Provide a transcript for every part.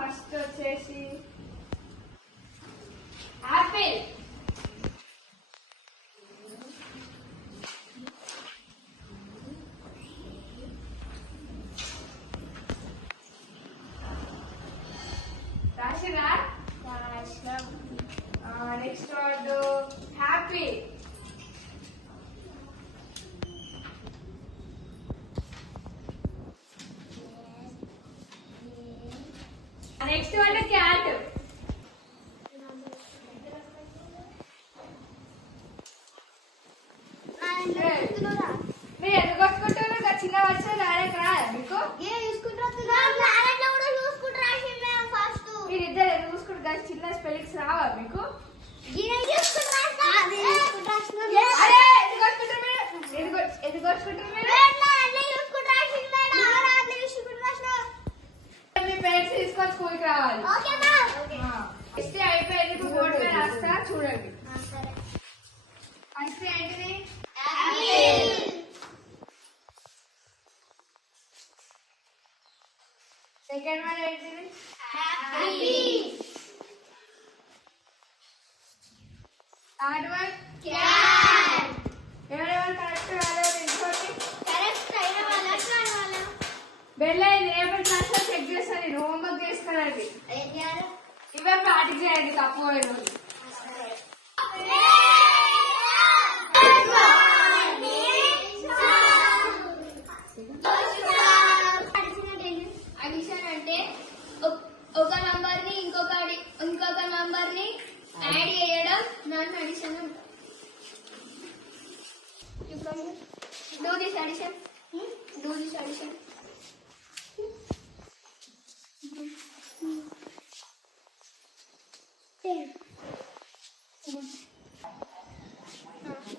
First వచ్చేసి apple, రాసిరా next word happy, next word cat, మీరు ఎందుకు కొట్టుకుంటారు? చిన్న వర్షం రాలేకరా మీకు మీరిద్దరు ఎందుకు చూసుకుంటారు కదా? చిన్న స్పెల్లింగ్స్ రావా మీకు? అరే ఎందుకు కొట్టుకుంటారు మీరు? ఎందుకు కొట్టుకుంటారు మీరు? మీ పేరెంట్స్ తీసుకొని స్కూల్కి రావాలి. హిస్టరీ అయిపోయింది, ఇప్పుడు బోర్డు మీద రాస్తా చూడండి. హిస్టరీ ఏంటిది? సెకండ్ వన్ ఏంటిది? థర్డ్ వన్ ఎవరెవరు కరెక్ట్ రాలేదు ఇంకోటి బెల్ అయింది. రేపటి క్లాస్ లో చెక్ చేస్తాను, నేను హోంవర్క్ చేస్తానండి. ఇవే ప్రాక్టీస్ చేయండి తప్పు పోయిన రోజు. అడిషన్ అంటే ఒక నంబర్ ని ఇంకొక నంబర్ ని యాడ్ చేయడం దాన్ని addition. Do this addition.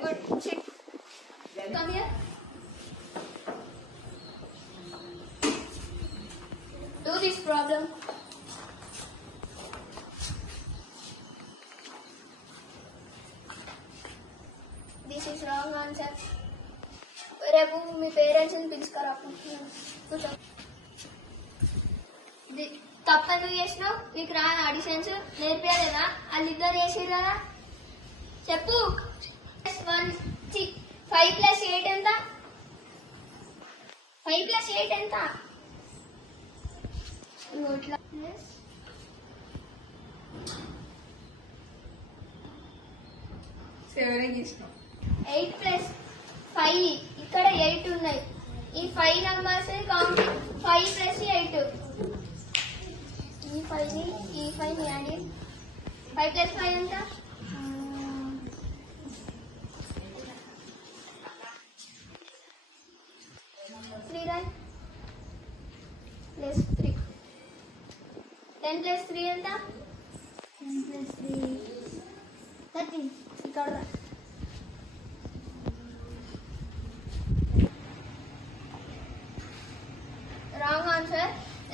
Good. Sit. Come here. Do this problem. This is wrong answer. రేపు మీ పేరెంట్స్ పిలుచుకోరా, కూర్చో. తప్పెందుకు చేసినావు? మీకు రా ఆడిషన్స్ నేర్పించలేదా? వాళ్ళిద్దరు చేసారు కదా, చెప్పు. 5 + 8 ఎంత? 5 + 8 ఎంత? ఇట్లా 8 + 5 ఇక్కడ 8 ఉన్నాయి. ఈ 5 నంబర్స్ కౌంట్. 5 + 8 ఈ 5 యాడ్. 5 + 5 ఎంత? 3 right +3. 10 + 3 ఎంత? 10 + 3 13. ఇక్కడ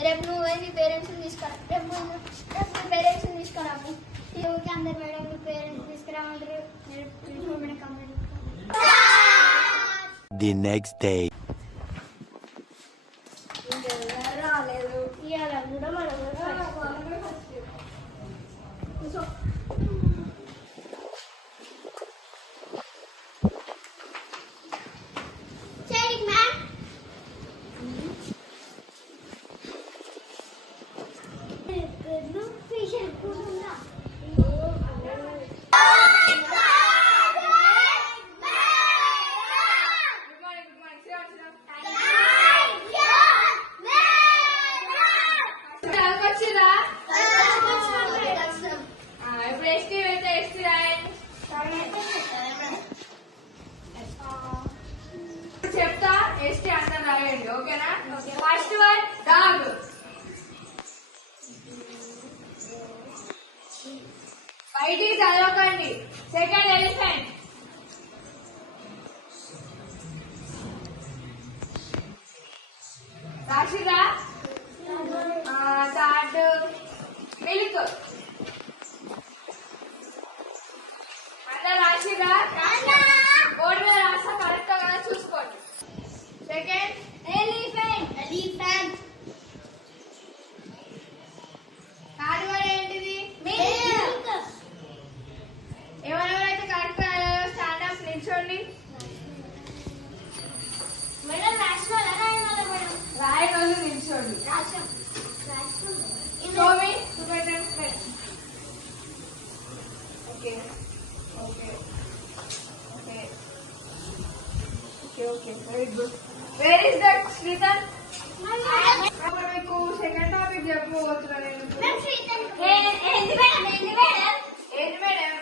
రేపు నువ్వు నీ పేరెంట్స్ని తీసుకురా. రేపు నీ పేరెంట్స్ని తీసుకురా. ఊరికి అందరు మేడం నీ పేరెంట్స్ తీసుకురామంటారు. Madam complaint. The next day. రాలేదు ఇవాళ కూడా మనం చెప్తా ఎస్టీ అందరు రాయండి. ఓకేనా? ఫస్ట్ వన్ డాగ్, బయటికి చదవకండి. సెకండ్ ఎలిఫెంట్, రాశిరా. థర్డ్ మిల్క్, అందరు రాశిరా. బోర్డు మీద రాస్తా కరెక్ట్ గా చూసుకోండి. Second elephant. థర్డ్ వన్ ఏంటిది? మిల్క్. ఎవరెవరైతే కరెక్ట్ స్టాండప్ నిల్చోండి. మేడం రాష్ట్రాల రాయమల మేడం రాయని వాళ్ళు నిల్చోండి. రాష్ట్రం Show me. Okay. Very good. Where is that Sritan? మీకు సెకండ్ టాపిక్ చెప్పుకోవచ్చు. ఏంటి మేడం ఏంటి మేడం?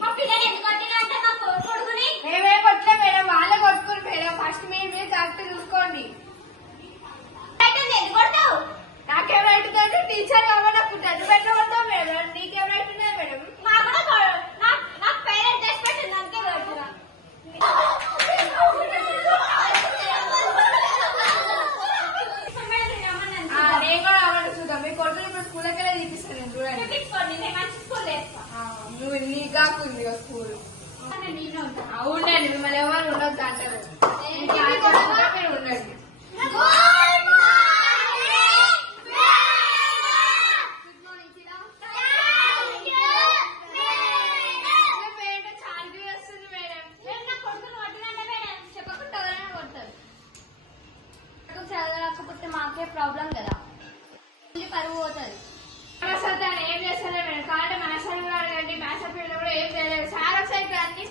మా పిల్లలు ఎందుకు కొట్టినంటే మా కొడుకుని మేమే కొట్టలే మేడం, వాళ్ళే కొట్టుకుని మేడం. ఫస్ట్ మీరు కరెక్ట్ చూసుకోండి. ఎందుకు కొడతావు? నాకేం రైట్ ఉందంటే టీచర్ కాబట్టి నాకు దండు పెట్టబడతావు మేడం. నీకేం రైట్ ఉన్నాయి మేడం? నాకు పేరెంట్ డ్రెస్ పెట్టింది అందుకే కొడుతున్నా. నేను కూడా అవ్వండి చూద్దాం. మీ కొడుకుని ఇప్పుడు స్కూల్ ఎక్కడే తీపిస్తాను నేను. చూడండి, నేను మంచి స్కూల్ వేస్తా. నువ్వు నీకు కాకుంది స్కూల్. ఉండండి, మిమ్మల్ని ఎవరు ఉండొద్దు అంటారు. మీరు ఉండండి. చదవకపోతే మాకే ప్రాబ్లం కదా, పరువు పోతుంది. అసలు ఏం చేస్తలే మేడం. కాబట్టి మన సార్ గారు మ్యాథ్స్ పీరియడ్ కూడా ఏం చేయలేదు. సార్ ఒకసారి కానీ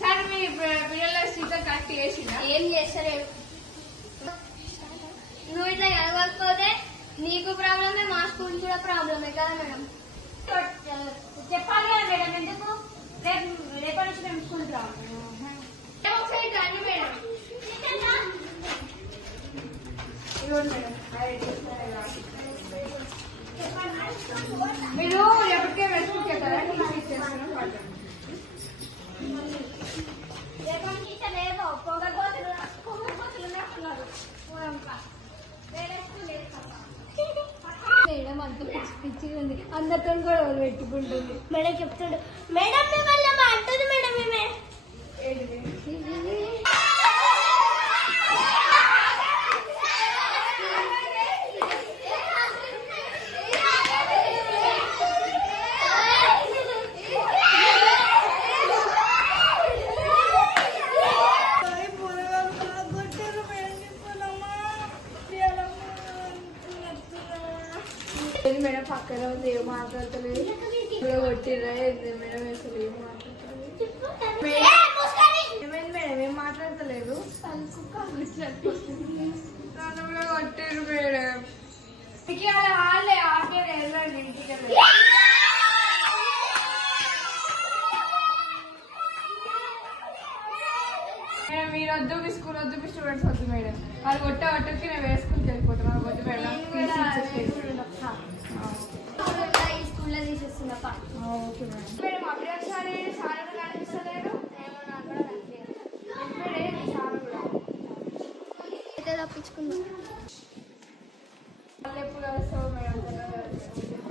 సార్ మీ పిల్లల సీతం కరెక్ట్ చేసిందా? ఏం చేస్తలేడు. నువ్వు ఇట్లా చదవకపోతే నీకు ప్రాబ్లమే, మా స్కూల్ కూడా ప్రాబ్లమే కదా మేడం. చెప్పాలి కదా మేడం, ఎందుకు రేపటి నుంచి మేము స్కూల్కి రావాలి. ఒకసారి కానీ మేడం ఇవ్వండి మేడం. మీరు ఎప్పటికే వెస్ట్కి వెళ్తారా? టీచర్ చేస్తున్నాం పాఠం. రేపటి నుంచి ఇట్లా లేవు, పొగపోతులు ఉన్నారు. మేడం అంత పిచ్చి పిచ్చిగా ఉంది, అందరితో కూడా పెట్టుకుంటుంది. మేడం చెప్తాడు, మేడం మిమ్మల్ని అంటుంది మేడం మేమే. మేడం పక్కన ఉంది, ఏం మాట్లాడతలేదు. కొట్టిరా మేడం? అసలు ఏం మాట్లాడతలేదు. ఏమైంది మేడం? ఏం మాట్లాడతలేదు. నన్ను కూడా కొట్టిరు మేడం. ఇంటికి అలా వాళ్ళే ఆకే వెళ్ళండి ఇంటికి వెళ్ళండి. మేడం మీరు వద్దు, మీ స్కూల్ వద్దు, మీ స్టూడెంట్స్ వద్దు మేడం. వాళ్ళు కొట్టే వట్టుకి నేను వేసుకుని వెళ్ళిపోతున్నాను. వద్దు మేడం, ఈ స్కూల్లో తీసేస్తున్నా. Okay madam. మేడం అప్పుడే ఒకసారి సార్ కనిపిస్తలేరు. ఏమో నాకు కూడా కనిపించలేదు. సార్ కూడా అయితే తప్పించుకుందాం. ఎప్పుడు వస్తావు మేడం తెలియదు.